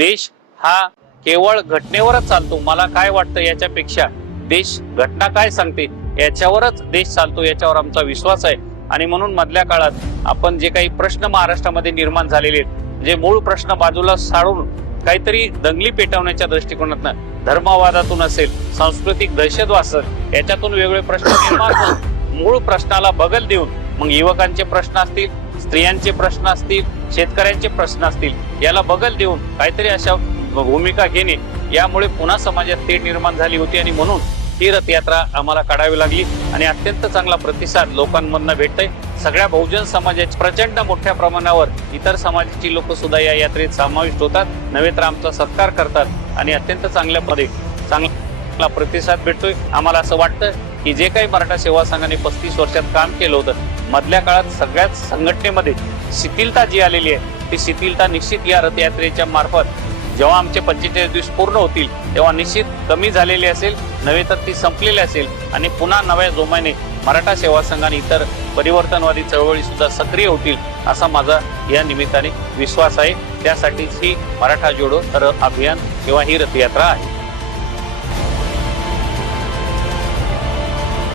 देश हा केवळ घटनेवरच चालतो, मला काय वाटतं याच्यापेक्षा देश घटना काय सांगते याच्यावरच देश चालतो, याच्यावर आमचा विश्वास आहे। आणि म्हणून मधल्या काळात आपण जे काही प्रश्न महाराष्ट्रामध्ये निर्माण झालेले आहेत, जे मूळ प्रश्न बाजूला सारून काहीतरी दंगली पेटवण्याच्या दृष्टिकोनातून, धर्मवादातून असेल, सांस्कृतिक दहशतवाद असेल, याच्यातून वेगवेगळे प्रश्न निर्माण होऊन मूळ प्रश्नाला बगल देऊन मग युवकांचे प्रश्न असतील, स्त्रियांचे प्रश्न असतील, शेतकऱ्यांचे प्रश्न असतील, याला बगल देऊन काहीतरी अशा भूमिका घेणे, यामुळे पुन्हा समाजात तेढ निर्माण झाली होती। आणि म्हणून ही रथयात्रा आम्हाला काढावी लागली आणि अत्यंत चांगला प्रतिसाद लोकांमधून भेटतोय। सगळ्या बहुजन समाजाच्या प्रचंड मोठ्या प्रमाणावर इतर समाजाची लोक सुद्धा या यात्रेत समाविष्ट होतात, नव्हे तर आमचा सत्कार करतात आणि अत्यंत चांगला प्रतिसाद भेटतोय। आम्हाला असं वाटतं की जे काही मराठा सेवा संघाने 35 वर्षात काम केलं होतं, मधल्या काळात सगळ्याच संघटनेमध्ये शिथिलता जी आलेली आहे, ती शिथिलता निश्चित या रथयात्रेच्या मार्फत जेव्हा आमचे 45 दिवस पूर्ण होतील तेव्हा निश्चित कमी झालेली असेल, नव्हे तर ती संपलेली असेल आणि पुन्हा नव्या जोमाने मराठा सेवा संघ आणि इतर परिवर्तनवादी चळवळी सुद्धा सक्रिय होतील, असा माझा या निमित्ताने विश्वास आहे। त्यासाठीच ही मराठा जोडो अभियान किंवा ही रथयात्रा आहे।